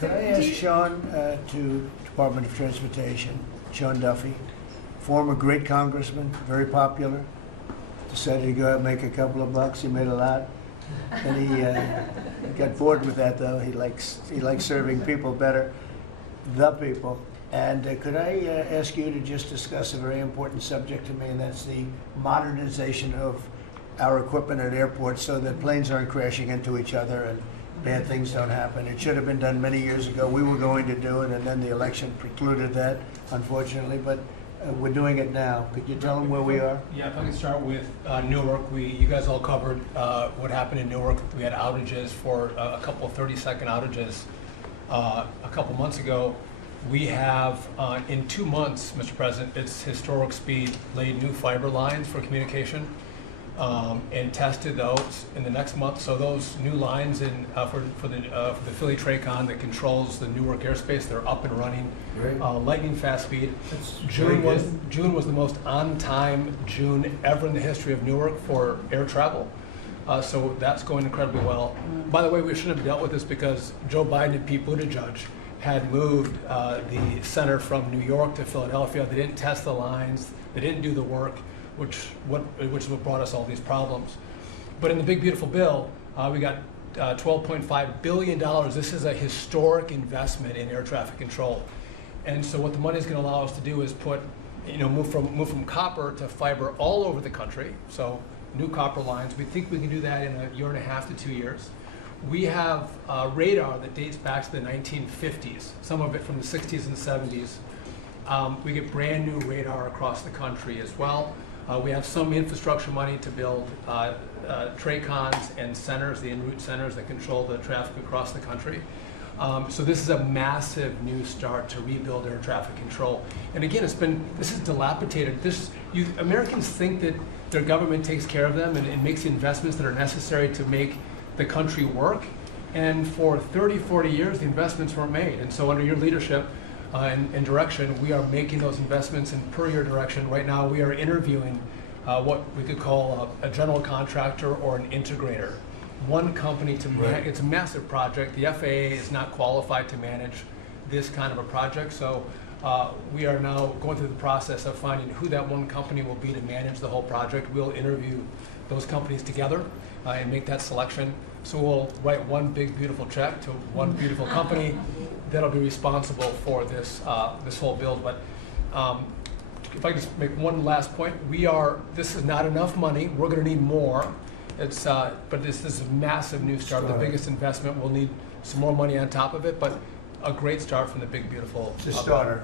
Could I ask Sean to Department of Transportation, Sean Duffy, former great congressman, very popular, decided to go out and make a couple of bucks. He made a lot. And he got bored with that, though. He likes serving people better, the people. And could I ask you to just discuss a very important subject to me, and that's the modernization of our equipment at airports so that planes aren't crashing into each other and bad things don't happen. It should have been done many years ago. We were going to do it, and then the election precluded that, unfortunately. But we're doing it now. Could you tell them where we are? Yeah, if I can start with Newark. You guys all covered what happened in Newark. We had outages for a couple of 30-second outages a couple months ago. We have, in 2 months, Mr. President, it's historic speed, laid new fiber lines for communication and tested those in the next month. So those new lines for the Philly Tracon that controls the Newark airspace, they're up and running, lightning fast speed. June was the most on-time June ever in the history of Newark for air travel. So that's going incredibly well. By the way, we shouldn't have dealt with this because Joe Biden and Pete Buttigieg had moved the center from New York to Philadelphia. They didn't test the lines. They didn't do the work, which is what brought us all these problems. But in the big beautiful bill, we got $12.5 billion. This is a historic investment in air traffic control. And so what the money is going to allow us to do is move from copper to fiber all over the country. So new copper lines. We think we can do that in 1.5 to 2 years. We have radar that dates back to the 1950s, some of it from the 60s and 70s. We get brand new radar across the country as well. We have some infrastructure money to build TRACONs and centers, the en route centers that control the traffic across the country. So this is a massive new start to rebuild air traffic control. And again, this is dilapidated. Americans think that their government takes care of them and makes the investments that are necessary to make the country work. And for 30, 40 years, the investments weren't made. And so under your leadership and direction, we are making those investments, and per your direction, right now we are interviewing what we could call a general contractor or an integrator. One company to manage. It's a massive project. The FAA is not qualified to manage this kind of a project. So we are now going through the process of finding who that one company will be to manage the whole project. We'll interview those companies together and make that selection. So we'll write one big beautiful check to one beautiful company that'll be responsible for this whole build. But if I just make one last point, this is not enough money. We're going to need more. But this is a massive new start. The biggest investment. We'll need some more money on top of it, but a great start from the big beautiful. It's a starter.